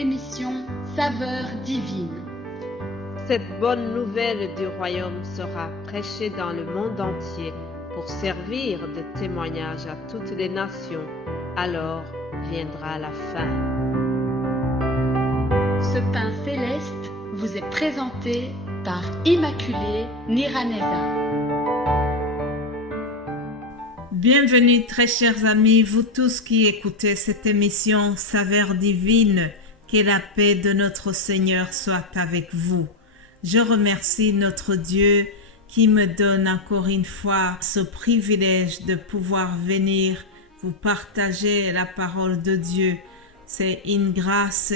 l'émission Saveurs divines. Cette bonne nouvelle du royaume sera prêchée dans le monde entier pour servir de témoignage à toutes les nations. Alors viendra la fin. Ce pain céleste vous est présenté par Immaculée Niraneza. Bienvenue très chers amis, vous tous qui écoutez cette émission Saveurs divines, que la paix de notre Seigneur soit avec vous. Je remercie notre Dieu qui me donne encore une fois ce privilège de pouvoir venir vous partager la parole de Dieu. C'est une grâce.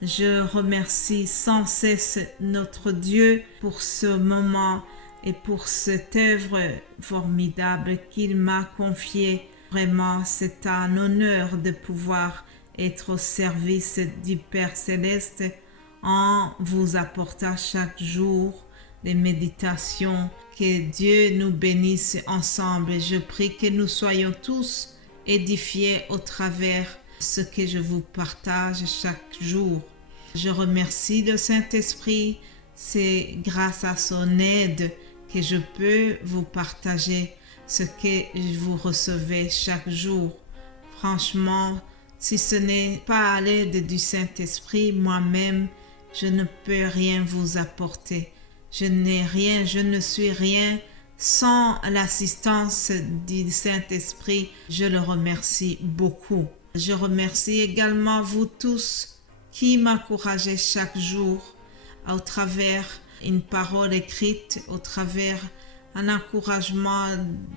Je remercie sans cesse notre Dieu pour ce moment et pour cette œuvre formidable qu'il m'a confiée. Vraiment, c'est un honneur de pouvoir être au service du Père Céleste en vous apportant chaque jour des méditations. Que Dieu nous bénisse ensemble. Je prie que nous soyons tous édifiés au travers ce que je vous partage chaque jour. Je remercie le Saint-Esprit. C'est grâce à son aide que je peux vous partager ce que vous recevez chaque jour. Franchement, si ce n'est pas à l'aide du Saint-Esprit, moi-même, je ne peux rien vous apporter. Je n'ai rien, je ne suis rien sans l'assistance du Saint-Esprit. Je le remercie beaucoup. Je remercie également vous tous qui m'encouragez chaque jour au travers une parole écrite, au travers un encouragement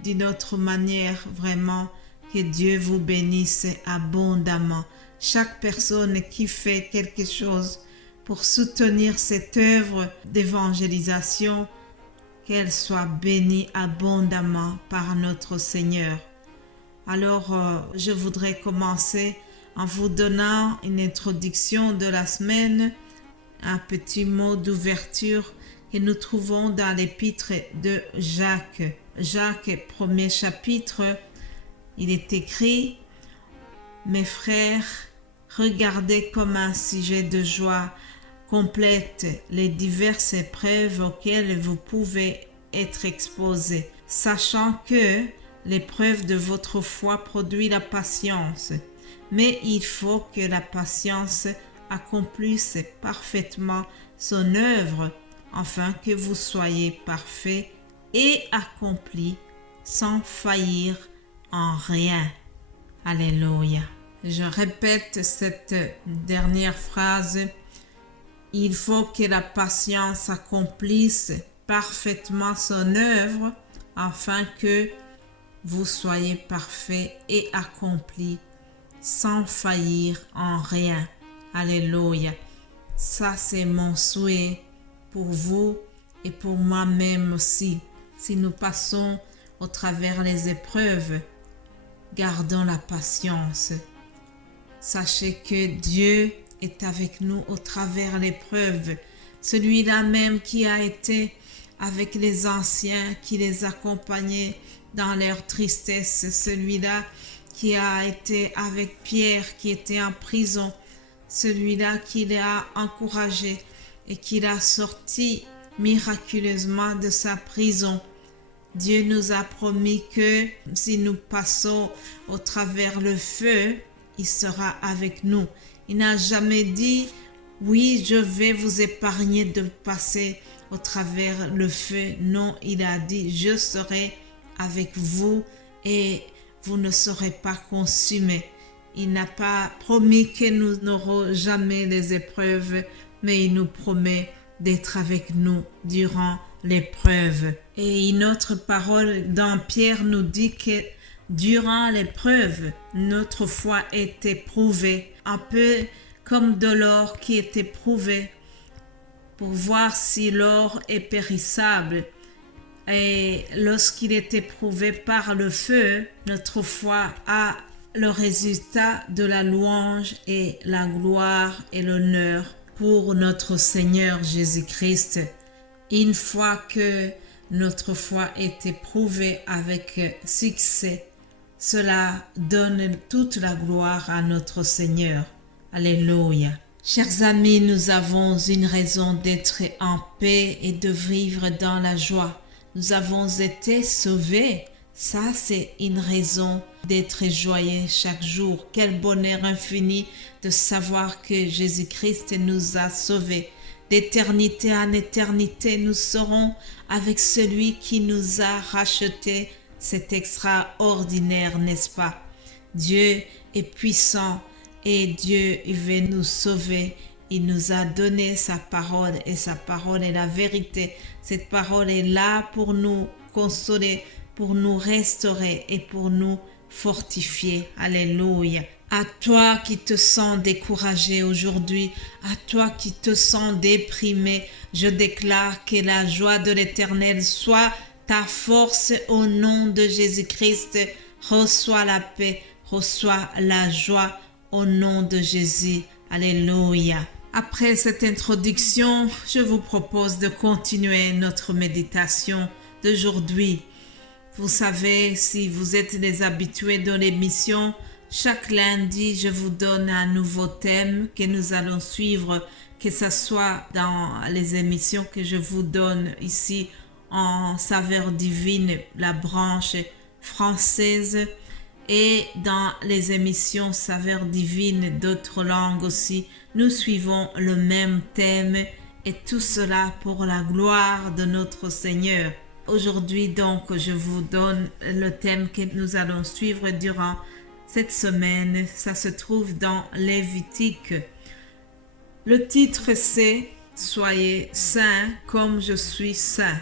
d'une autre manière. Vraiment, que Dieu vous bénisse abondamment. Chaque personne qui fait quelque chose pour soutenir cette œuvre d'évangélisation, qu'elle soit bénie abondamment par notre Seigneur. Alors, je voudrais commencer en vous donnant une introduction de la semaine, un petit mot d'ouverture que nous trouvons dans l'épître de Jacques. Jacques, premier chapitre, il est écrit « Mes frères, regardez comme un sujet de joie complète les diverses épreuves auxquelles vous pouvez être exposés, sachant que l'épreuve de votre foi produit la patience. Mais il faut que la patience accomplisse parfaitement son œuvre, afin que vous soyez parfaits et accomplis sans faillir en rien. » Alléluia. Je répète cette dernière phrase. Il faut que la patience accomplisse parfaitement son œuvre, afin que vous soyez parfaits et accomplis sans faillir en rien. Alléluia. Ça, c'est mon souhait pour vous et pour moi-même aussi. Si nous passons au travers les épreuves, gardons la patience. Sachez que Dieu est avec nous au travers l'épreuve. Celui-là même qui a été avec les anciens, qui les accompagnait dans leur tristesse. Celui-là qui a été avec Pierre, qui était en prison. Celui-là qui l'a encouragé et qui l'a sorti miraculeusement de sa prison. Dieu nous a promis que si nous passons au travers le feu, il sera avec nous. Il n'a jamais dit « Oui, je vais vous épargner de passer au travers le feu ». Non, il a dit « Je serai avec vous et vous ne serez pas consumés ». Il n'a pas promis que nous n'aurons jamais les épreuves, mais il nous promet d'être avec nous durant l'épreuve. Et une autre parole dans Pierre nous dit que durant l'épreuve, notre foi est éprouvée, un peu comme de l'or qui est éprouvé, pour voir si l'or est périssable. Et lorsqu'il est éprouvé par le feu, notre foi a le résultat de la louange et la gloire et l'honneur pour notre Seigneur Jésus-Christ. Une fois que notre foi est éprouvée avec succès, cela donne toute la gloire à notre Seigneur. Alléluia. Chers amis, nous avons une raison d'être en paix et de vivre dans la joie. Nous avons été sauvés. Ça, c'est une raison d'être joyeux chaque jour. Quel bonheur infini de savoir que Jésus-Christ nous a sauvés. D'éternité en éternité, nous serons avec celui qui nous a rachetés. C'est extraordinaire, n'est-ce pas? Dieu est puissant et Dieu veut nous sauver. Il nous a donné sa parole et sa parole est la vérité. Cette parole est là pour nous consoler, pour nous restaurer et pour nous fortifier. Alléluia. À toi qui te sens découragé aujourd'hui, à toi qui te sens déprimé, je déclare que la joie de l'Éternel soit ta force au nom de Jésus-Christ. Reçois la paix, reçois la joie au nom de Jésus. Alléluia. Après cette introduction, je vous propose de continuer notre méditation d'aujourd'hui. Vous savez, si vous êtes des habitués de l'émission, chaque lundi, je vous donne un nouveau thème que nous allons suivre, que ce soit dans les émissions que je vous donne ici en Saveur Divine, la branche française, et dans les émissions Saveur Divine d'autres langues aussi. Nous suivons le même thème et tout cela pour la gloire de notre Seigneur. Aujourd'hui donc, je vous donne le thème que nous allons suivre durant cette semaine. Ça se trouve dans Lévitique. Le titre c'est « Soyez saints comme je suis saint ».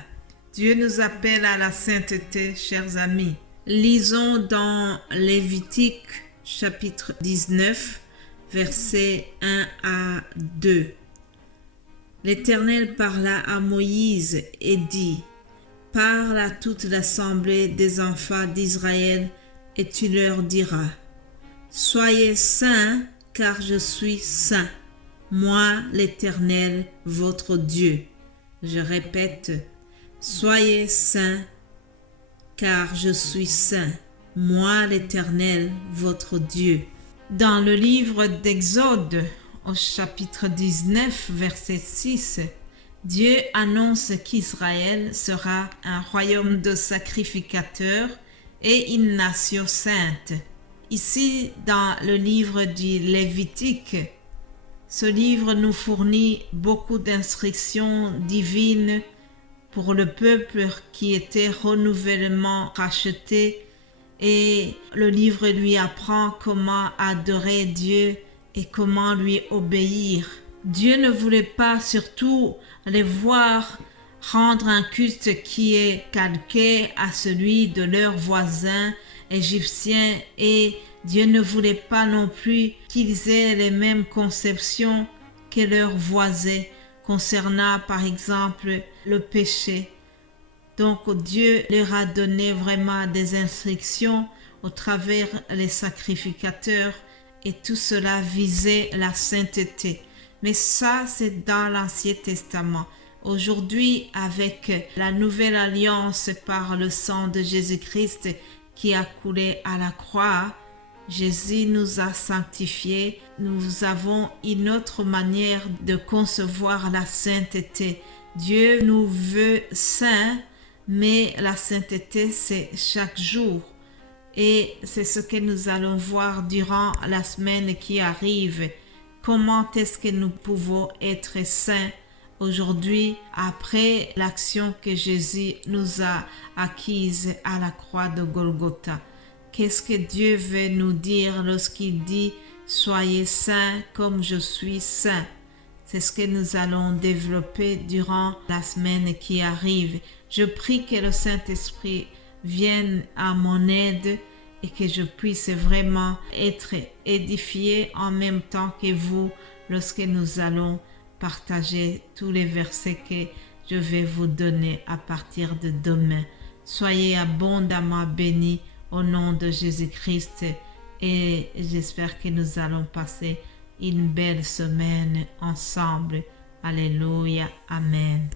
Dieu nous appelle à la sainteté, chers amis. Lisons dans Lévitique chapitre 19, versets 1 à 2. L'Éternel parla à Moïse et dit: « Parle à toute l'assemblée des enfants d'Israël et tu leur diras: Soyez saints, car je suis saint, moi l'Éternel, votre Dieu. » Je répète, soyez saints, car je suis saint, moi l'Éternel, votre Dieu. Dans le livre d'Exode, au chapitre 19, verset 6, Dieu annonce qu'Israël sera un royaume de sacrificateurs et une nation sainte. Ici, dans le livre du Lévitique, ce livre nous fournit beaucoup d'instructions divines pour le peuple qui était renouvellement racheté, et le livre lui apprend comment adorer Dieu et comment lui obéir. Dieu ne voulait pas surtout les voir rendre un culte qui est calqué à celui de leurs voisins égyptiens, et Dieu ne voulait pas non plus qu'ils aient les mêmes conceptions que leurs voisins concernant par exemple le péché. Donc Dieu leur a donné vraiment des instructions au travers les sacrificateurs, et tout cela visait la sainteté. Mais ça, c'est dans l'Ancien Testament. Aujourd'hui, avec la nouvelle alliance par le sang de Jésus-Christ qui a coulé à la croix, Jésus nous a sanctifiés. Nous avons une autre manière de concevoir la sainteté. Dieu nous veut saints, mais la sainteté, c'est chaque jour. Et c'est ce que nous allons voir durant la semaine qui arrive. Comment est-ce que nous pouvons être saints aujourd'hui après l'action que Jésus nous a acquise à la croix de Golgotha? Qu'est-ce que Dieu veut nous dire lorsqu'il dit « Soyez saints comme je suis saint ». C'est ce que nous allons développer durant la semaine qui arrive. Je prie que le Saint-Esprit vienne à mon aide et que je puisse vraiment être édifié en même temps que vous lorsque nous allons partager tous les versets que je vais vous donner à partir de demain. Soyez abondamment bénis au nom de Jésus-Christ, et j'espère que nous allons passer une belle semaine ensemble. Alléluia. Amen.